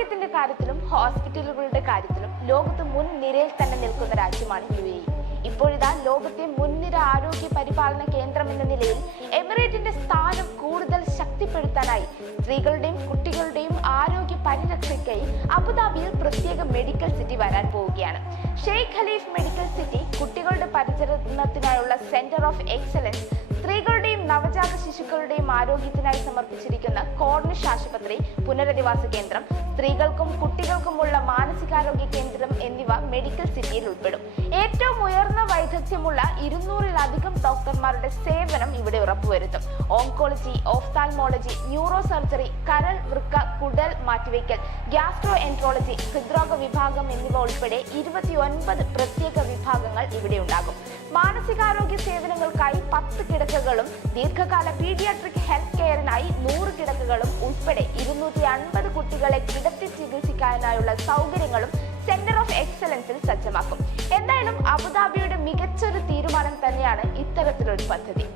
ആരോഗ്യത്തിന്റെ കാര്യത്തിലും ഹോസ്പിറ്റലുകളുടെ കാര്യത്തിലും ലോകത്ത് മുൻനിരയിൽ തന്നെ നിൽക്കുന്ന രാജ്യമാണ് യു എ ഇപ്പോഴിതാ ലോകത്തെ മുൻനിര ആരോഗ്യ പരിപാലന കേന്ദ്രം എന്ന നിലയിൽ എമിറേറ്റിന്റെ സ്ഥാനം കൂടുതൽ ശക്തിപ്പെടുത്താനായി സ്ത്രീകളുടെയും കുട്ടികളുടെയും ആരോഗ്യ പരിരക്ഷയ്ക്കായി അബുദാബിയിൽ പ്രത്യേക മെഡിക്കൽ സിറ്റി വരാൻ പോവുകയാണ്. ഷെയ്ഖ് ഖലീഫ് മെഡിക്കൽ സിറ്റി കുട്ടികളുടെ പരിചരണത്തിനായുള്ള സെന്റർ ഓഫ് എക്സലൻസ് ശിശുക്കളുടെയും ആരോഗ്യത്തിനായി സമർപ്പിച്ചിരിക്കുന്ന കോർണിഷ് ആശുപത്രി പുനരധിവാസ കേന്ദ്രം സ്ത്രീകൾക്കും കുട്ടികൾക്കുമുള്ള മാനസികാരോഗ്യ കേന്ദ്രം എന്നിവ മെഡിക്കൽ സിറ്റിയിൽ ഉൾപ്പെടും. ഏറ്റവും ഉയർന്ന വൈദഗ്ധ്യമുള്ള ഇരുന്നൂറിലധികം ഡോക്ടർമാരുടെ സേവനം ഇവിടെ ഉറപ്പുവരുത്തും. ഓങ്കോളജി ഓഫ്താൽമോളജി ന്യൂറോ സർജറി കരൾ വൃക്ക കുടൽ മാറ്റിവെക്കൽ ഗ്യാസ്ട്രോ എൻട്രോളജി ഹൃദ്രോഗ വിഭാഗം എന്നിവ ഉൾപ്പെടെ ഇരുപത്തിയൊൻപത് പ്രത്യേക വിഭാഗങ്ങൾ ഇവിടെ ഉണ്ടാകും. മാനസികാരോഗ്യ സേവനങ്ങൾക്കായി പത്ത് കിടക്കകളും ദീർഘകാല പീഡിയാട്രിക് ഹെൽത്ത് കെയറിനായി നൂറ് കിടക്കകളും ഉൾപ്പെടെ ഇരുന്നൂറ്റി അൻപത് കുട്ടികളെ കിടത്തി ചികിത്സിക്കാനായുള്ള സൗകര്യങ്ങളും സെന്റർ ഓഫ് എക്സലൻസിൽ സജ്ജമാക്കും. എന്തായാലും അബുദാബിയുടെ മികച്ചൊരു തീരുമാനം തന്നെയാണ് ഇത്തരത്തിലൊരു പദ്ധതി.